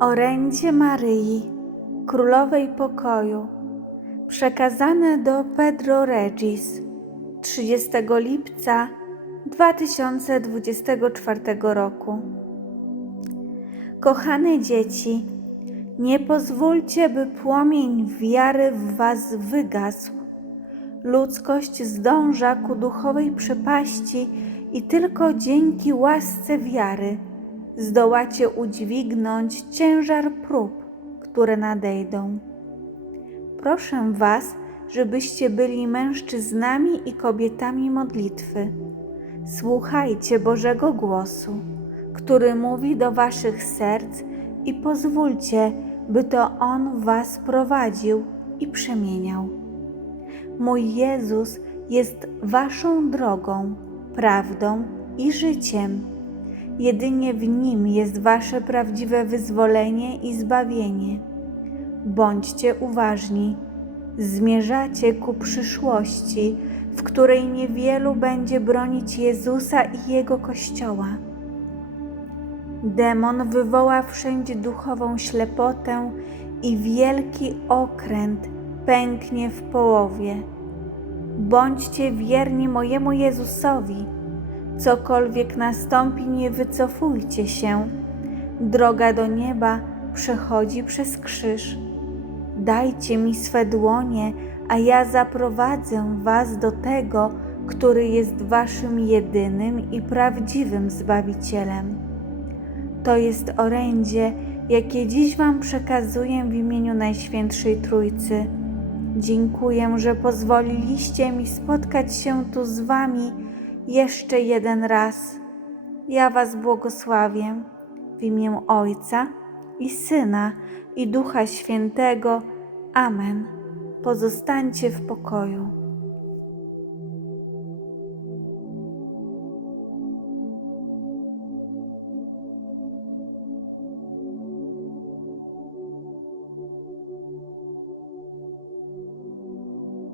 Orędzie Maryi, Królowej Pokoju, przekazane do Pedro Regis 30 lipca 2024 roku. Kochane dzieci, nie pozwólcie, by płomień wiary w Was wygasł. Ludzkość zdąża ku duchowej przepaści i tylko dzięki łasce wiary zdołacie udźwignąć ciężar prób, które nadejdą. Proszę Was, żebyście byli mężczyznami i kobietami modlitwy. Słuchajcie Bożego głosu, który mówi do Waszych serc i pozwólcie, by to On Was prowadził i przemieniał. Mój Jezus jest Waszą drogą, prawdą i życiem. Jedynie w Nim jest Wasze prawdziwe wyzwolenie i zbawienie. Bądźcie uważni. Zmierzacie ku przyszłości, w której niewielu będzie bronić Jezusa i Jego Kościoła. Demon wywoła wszędzie duchową ślepotę i wielki okręt pęknie w połowie. Bądźcie wierni mojemu Jezusowi. Cokolwiek nastąpi, nie wycofujcie się. Droga do nieba przechodzi przez krzyż. Dajcie mi swe dłonie, a ja zaprowadzę was do tego, który jest waszym jedynym i prawdziwym Zbawicielem. To jest orędzie, jakie dziś Wam przekazuję w imieniu Najświętszej Trójcy. Dziękuję, że pozwoliliście mi spotkać się tu z Wami jeszcze jeden raz. Ja Was błogosławię w imię Ojca i Syna i Ducha Świętego. Amen. Pozostańcie w pokoju.